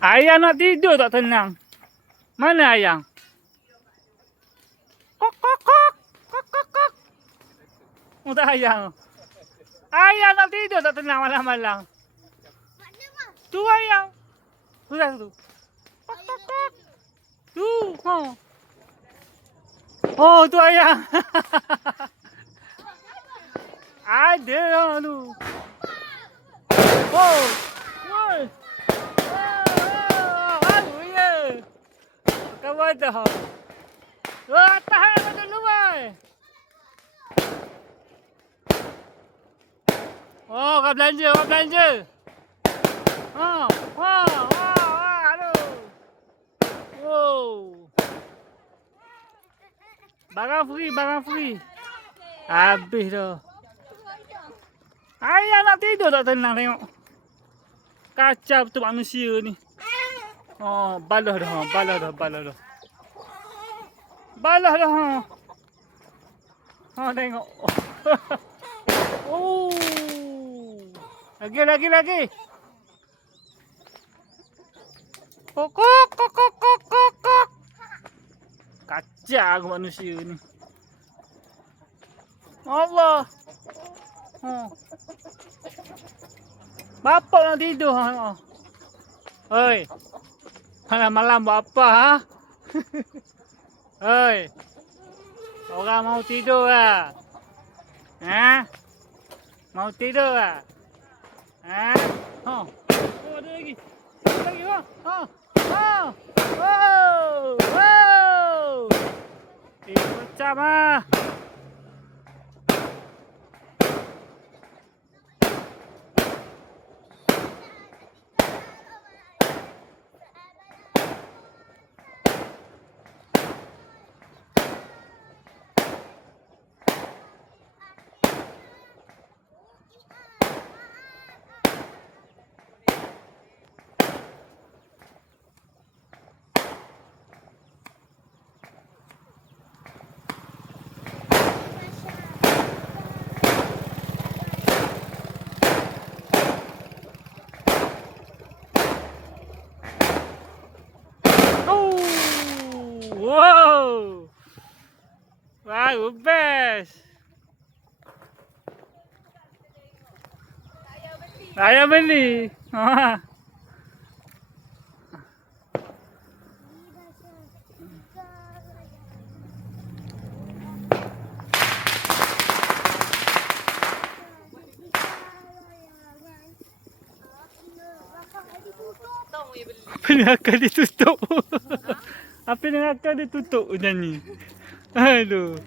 Ayang nak tidur tak tenang. Mana ayang? Kok kok kok. Kok kok kok. Oh, tak ayang. Ayang nak tidur tak tenang malam-malam. Tu ayang. Tu dah tu. Kok kok kok. Tu. Oh, tu ayang. Ada tu. Oh. Woi. Aduh ya. Kawan dah. Wah, tahan macam luar. Oh, kau belanja, kau belanja. Aduh. Wow. Barang free, barang free. Habis dah. Ayah nak tidur tak tenang tengok. Kacau betul manusia ni. Oh, balah dah, balah dah, balah dah. Balah dah. Tengok. Oh. Lagi. Kok. Kacau manusia ni. Allah. Bapak nak tidur. Oi. Malam-malam buat apa ha? Oi. Orang mau tidur ah. Ha? Mau tidur ah? Ha? Oh, ada lagi. Ada lagi Wow. Macam ah. Wow. Wow, best. Saya beli. Apa ni akan ditutup? Apa ni akan ditutup nyanyi? Aduh.